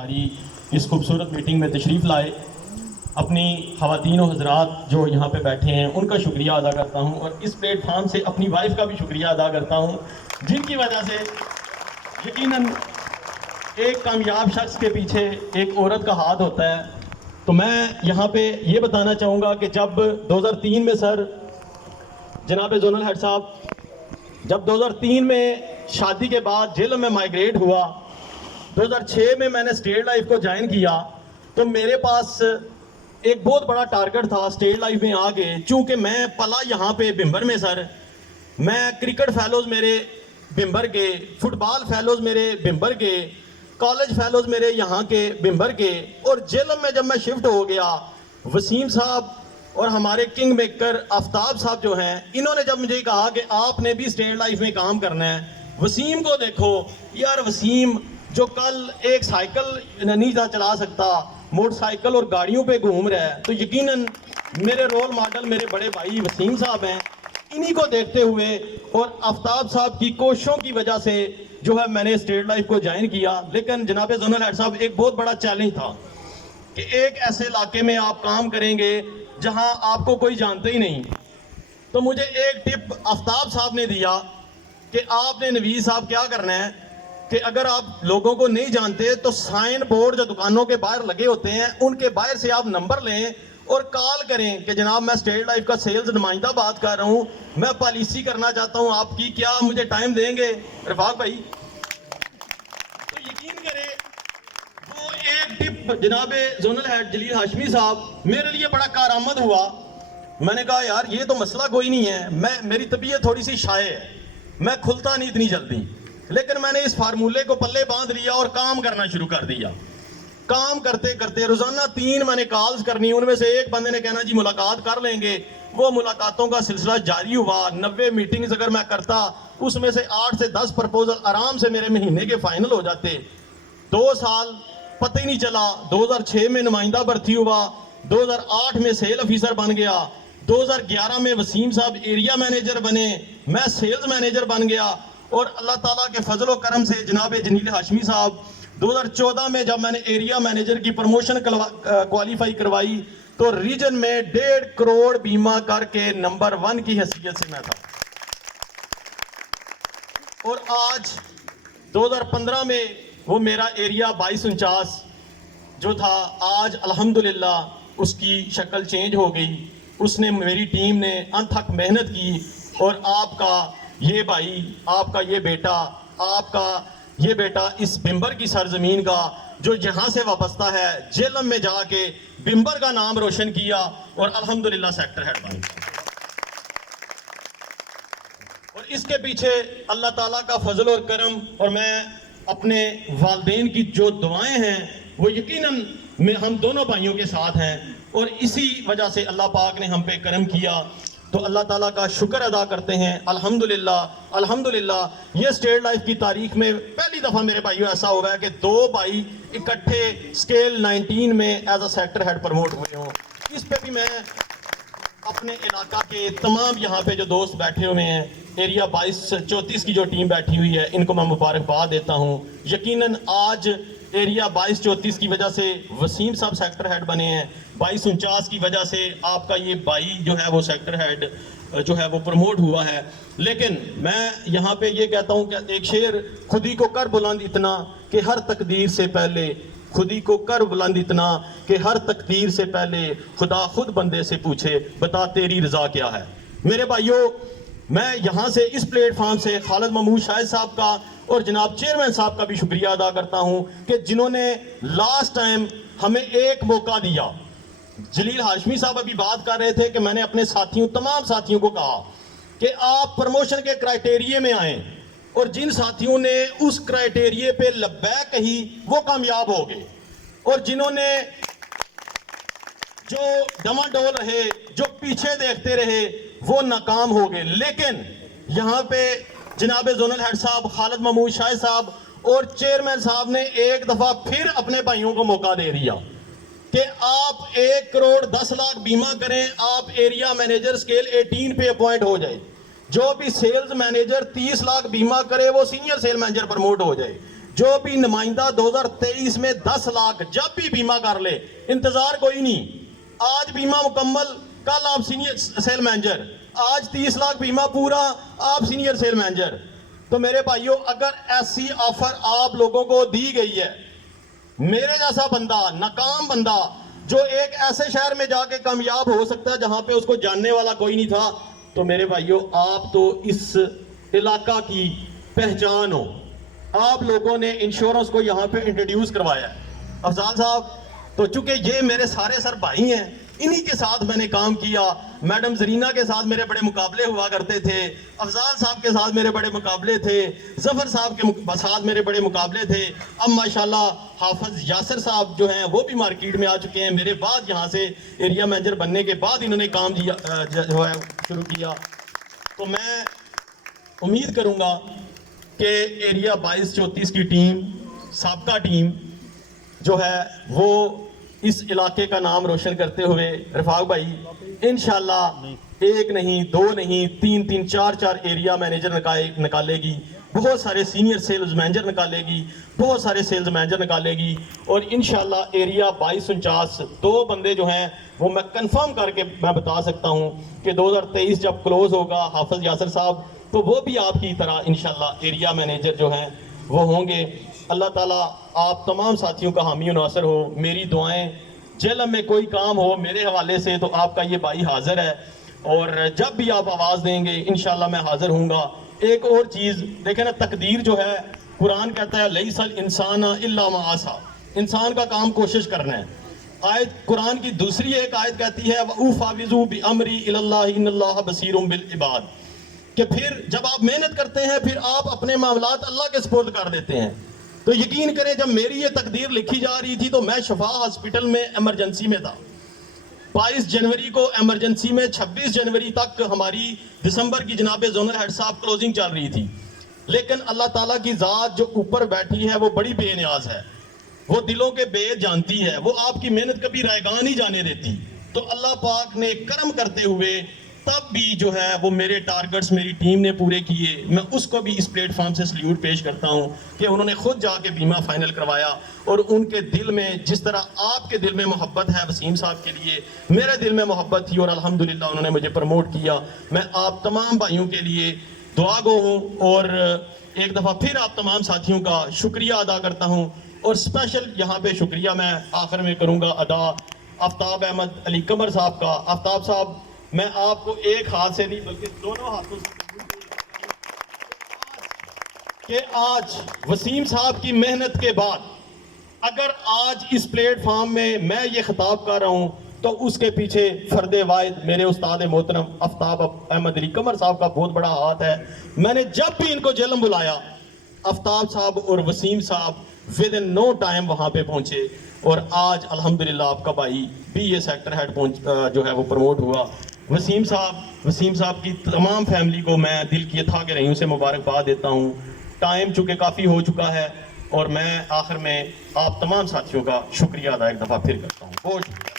हमारी इस खूबसूरत मीटिंग में तशरीफ़ लाए। अपनी ख़वातीन और हज़रात जो यहाँ पे बैठे हैं उनका शुक्रिया अदा करता हूँ और इस प्लेटफार्म से अपनी वाइफ का भी शुक्रिया अदा करता हूँ, जिनकी वजह से यकीनन एक कामयाब शख्स के पीछे एक औरत का हाथ होता है। तो मैं यहाँ पे ये बताना चाहूँगा कि जब 2003 में सर जनाब जोनल हेड साहब जब 2003 में शादी के बाद जेल में माइग्रेट हुआ, 2006 में मैंने स्टेट लाइफ को ज्वाइन किया, तो मेरे पास एक बहुत बड़ा टारगेट था स्टेट लाइफ में आके। चूँकि मैं पला यहाँ पे बिम्बर में सर, मैं क्रिकेट फेलोज़ मेरे बिम्बर के, फुटबॉल फेलोज़ मेरे बिम्बर के, कॉलेज फेलोज़ मेरे यहाँ के बिम्बर के, और जेलम में जब मैं शिफ्ट हो गया, वसीम साहब और हमारे किंग मेकर आफ्ताब साहब जो हैं, इन्होंने जब मुझे कहा कि आपने भी स्टेट लाइफ में काम करना है, वसीम को देखो यार, वसीम जो कल एक साइकिल नहीं था चला सकता, मोटरसाइकिल और गाड़ियों पे घूम रहा है, तो यकीनन मेरे रोल मॉडल मेरे बड़े भाई वसीम साहब हैं। इन्हीं को देखते हुए और आफ्ताब साहब की कोशिशों की वजह से जो है मैंने स्टेट लाइफ को ज्वाइन किया। लेकिन जनाब जोनल हेड साहब, एक बहुत बड़ा चैलेंज था कि एक ऐसे इलाके में आप काम करेंगे जहां आपको कोई जानते ही नहीं। तो मुझे एक टिप आफ्ताब साहब ने दिया कि आपने नवीद साहब क्या करना है कि अगर आप लोगों को नहीं जानते तो साइन बोर्ड जो दुकानों के बाहर लगे होते हैं उनके बाहर से आप नंबर लें और कॉल करें कि जनाब मैं स्टेट लाइफ का सेल्स नुमाइंदा बात कर रहा हूं, मैं पॉलिसी करना चाहता हूं आपकी, क्या मुझे टाइम देंगे रफाक भाई? तो यकीन करें वो एक टिप जनाब जोनल हेड जलील हाशमी साहब मेरे लिए बड़ा कारआमद हुआ। मैंने कहा यार ये तो मसला कोई नहीं है, मेरी तबीयत थोड़ी सी शाये है, मैं खुलता नहीं इतनी जल्दी, लेकिन मैंने इस फार्मूले को पल्ले बांध लिया और काम करना शुरू कर दिया। काम करते करते रोजाना 3 मैंने कॉल्स करनी, उनमें से एक बंदे ने कहना जी मुलाकात कर लेंगे, वो मुलाकातों का सिलसिला जारी हुआ। 90 मीटिंग्स अगर मैं करता, उसमें से 8 से 10 प्रपोजल आराम से मेरे महीने के फाइनल हो जाते। 2 साल पता ही नहीं चला। 2006 में नुमाइंदा भर्ती हुआ, 2008 में सेल ऑफिसर बन गया, 2011 में वसीम साहब एरिया मैनेजर बने, मैं सेल्स मैनेजर बन गया, और अल्लाह ताला के फजल करम से जनाब जलील हाशमी साहब 2014 में जब मैंने एरिया मैनेजर की प्रमोशन क्वालिफाई करवाई तो रीजन में 1.5 करोड़ बीमा करके नंबर 1 की हैसियत से मैं था। और आज 2015 में वो मेरा एरिया 2249 जो था, आज अल्हम्दुलिल्लाह उसकी शक्ल चेंज हो गई। उसने, मेरी टीम ने अनथक मेहनत की, और आपका ये भाई, आपका ये बेटा, आपका ये बेटा इस बिम्बर की सरजमीन का जो यहाँ से वाबस्ता है, जेलम में जाके बिम्बर का नाम रोशन किया और अल्हम्दुलिल्लाह सेक्टर हेड बन गया। और इसके पीछे अल्लाह ताला का फजल और करम, और मैं अपने वालिदैन की जो दुआएं हैं वो यकीनन हम दोनों भाइयों के साथ हैं, और इसी वजह से अल्लाह पाक ने हम पे करम किया। तो अल्लाह ताला का शुक्र अदा करते हैं। अल्हम्दुलिल्लाह अल्हम्दुलिल्लाह ये स्टेट लाइफ की तारीख में पहली दफ़ा मेरे भाइयों ऐसा हुआ है कि 2 भाई इकट्ठे स्केल 19 में as a sector head promote हुए हों। इस पे भी मैं अपने इलाका के तमाम यहाँ पे जो दोस्त बैठे हुए हैं, एरिया 2234 की जो टीम बैठी हुई है, इनको मैं मुबारकबाद देता हूँ। यकीनन आज एरिया 2234 की वजह से वसीम साहब सेक्टर हेड बने हैं, 2249 की वजह से आपका ये भाई जो है वो सेक्टर हेड जो है वो प्रमोट हुआ है। लेकिन मैं यहाँ पे ये कहता हूँ कि एक शेर, खुदी को कर बुलंद इतना कि हर तकदीर से पहले, खुदी को कर बुलंद इतना कि हर तकदीर से पहले खुदा खुद बंदे से पूछे बता तेरी रजा क्या है। मेरे भाइयों, मैं यहाँ से इस प्लेटफॉर्म से खालिद महमूद शाहिद साहब का और जनाब चेयरमैन साहब का भी शुक्रिया अदा करता हूँ कि जिन्होंने लास्ट टाइम हमें एक मौका दिया। जलील हाशमी साहब अभी बात कर रहे थे कि मैंने अपने साथियों, तमाम साथियों को कहा कि आप प्रमोशन के क्राइटेरिया में आए, और जिन साथियों ने उस क्राइटेरिया पे लब्बैक कही वो कामयाब हो गए, और जिन्होंने जो डमाडोल रहे, जो पीछे देखते रहे, वो नाकाम हो गए। लेकिन यहाँ पे जनाब जोनल हेड साहब, खालिद महमूद शाहिद साहब और चेयरमैन साहब ने एक दफ़ा फिर अपने भाइयों को मौका दे दिया कि आप 1 करोड़ 10 लाख बीमा करें, आप एरिया मैनेजर स्केल 18 पे अपॉइंट हो जाए, जो भी सेल्स मैनेजर 30 लाख बीमा करे वो सीनियर सेल मैनेजर प्रमोट हो जाए, जो भी नुमाइंदा 2023 में 10 लाख जब भी बीमा कर ले, इंतजार कोई नहीं, आज बीमा मुकम्मल, कल आप सीनियर सेल मैनेजर, आज 30 लाख बीमा पूरा, आप सीनियर सेल मैनेजर। तो मेरे भाइयों, अगर ऐसी ऑफर आप लोगों को दी गई है, मेरे जैसा बंदा, नाकाम बंदा, जो एक ऐसे शहर में जाके कामयाब हो सकता है जहां पे उसको जानने वाला कोई नहीं था, तो मेरे भाइयों आप तो इस इलाका की पहचान हो। आप लोगों ने इंश्योरेंस को यहाँ पे इंट्रोड्यूस करवाया है। अफजाल साहब, तो चूंकि ये मेरे सारे सर भाई हैं, इन्हीं के साथ मैंने काम किया। मैडम जरीना के साथ मेरे बड़े मुकाबले हुआ करते थे, अफजाल साहब के साथ मेरे बड़े मुकाबले थे, जफर साहब के साथ मेरे बड़े मुकाबले थे। अब माशाल्लाह हाफिज यासर साहब जो हैं वो भी मार्केट में आ चुके हैं। मेरे बाद यहाँ से एरिया मैनेजर बनने के बाद इन्होंने काम जो है शुरू किया। तो मैं उम्मीद करूँगा कि एरिया 22-34 की टीम, साबका टीम जो है वो इस इलाके का नाम रोशन करते हुए रफाक भाई इंशाल्लाह एक नहीं, दो नहीं, तीन, चार एरिया मैनेजर निकालेगी, बहुत सारे सीनियर सेल्स मैनेजर निकालेगी, बहुत सारे सेल्स मैनेजर निकालेगी। और इंशाल्लाह एरिया 2249 दो बंदे जो हैं वो मैं कंफर्म करके मैं बता सकता हूं कि 2023 जब क्लोज होगा हाफिज यासर साहब, तो वो भी आपकी तरह इंशाल्लाह एरिया मैनेजर जो हैं वो होंगे। अल्लाह ताला आप तमाम साथियों का हामी नासर हो। मेरी दुआएं, जेलम में कोई काम हो मेरे हवाले से तो आपका ये भाई हाजिर है, और जब भी आप आवाज़ देंगे इंशाल्लाह मैं हाजिर हूँगा। एक और चीज़ देखें ना, तकदीर जो है, कुरान कहता है लईसल इंसान इल्ला मा आसा, इंसान का काम कोशिश करना है। आयत कुरान की दूसरी एक आयत कहती है वऊफाविज़ू बिअमरी इलल्लाहि इन्नल्लाह बसीरुम बिल इबाद, कि फिर जब आप मेहनत करते हैं फिर आप अपने मामलात अल्लाह के सुपुर्द कर देते हैं। तो यकीन करें, जब मेरी ये तकदीर लिखी जा रही थी तो मैं शफा हॉस्पिटल में एमरजेंसी में था। 22 जनवरी को एमरजेंसी में, 26 जनवरी तक हमारी दिसंबर की जनाब जोनल हेड साहब क्लोजिंग चल रही थी। लेकिन अल्लाह ताला की ज़ात जो ऊपर बैठी है वो बड़ी बेनियाज है, वो दिलों के बेद जानती है, वो आपकी मेहनत कभी रायगान नहीं जाने देती। तो अल्लाह पाक ने करम करते हुए तब भी जो है वो मेरे टारगेट्स मेरी टीम ने पूरे किए। मैं उसको भी इस प्लेटफॉर्म से सल्यूट पेश करता हूं कि उन्होंने खुद जाके बीमा फाइनल करवाया, और उनके दिल में जिस तरह आपके दिल में मोहब्बत है वसीम साहब के लिए, मेरे दिल में मोहब्बत थी, और अल्हम्दुलिल्लाह उन्होंने मुझे प्रमोट किया। मैं आप तमाम भाइयों के लिए दुआ गो हूँ, और एक दफ़ा फिर आप तमाम साथियों का शुक्रिया अदा करता हूँ। और स्पेशल यहाँ पे शुक्रिया मैं आखिर में करूँगा अदा आफ्ताब अहमद अली कमर साहब का। आफ्ताब साहब, मैं आपको एक हाथ से नहीं बल्कि दोनों हाथों से कि आज वसीम साहब की मेहनत के बाद अगर आज इस प्लेटफॉर्म में मैं ये खिताब कर रहा हूं तो उसके पीछे फर्दे वाहिद मेरे उस्ताद मोहतरम आफ्ताब अहमद अली कमर साहब का बहुत बड़ा हाथ है। मैंने जब भी इनको जेलम बुलाया, आफ्ताब साहब और वसीम साहब विद इन नो टाइम वहाँ पे पहुँचे, और आज अल्हम्दुलिल्लाह आपका भाई भी ये सेक्टर हेड जो है वो प्रमोट हुआ। वसीम साहब की तमाम फैमिली को मैं दिल की था के रही से मुबारकबाद देता हूँ। टाइम चूँकि काफ़ी हो चुका है, और मैं आखिर में आप तमाम साथियों का शुक्रिया अदा एक दफ़ा फिर करता हूँ। बहुत शुक्रिया।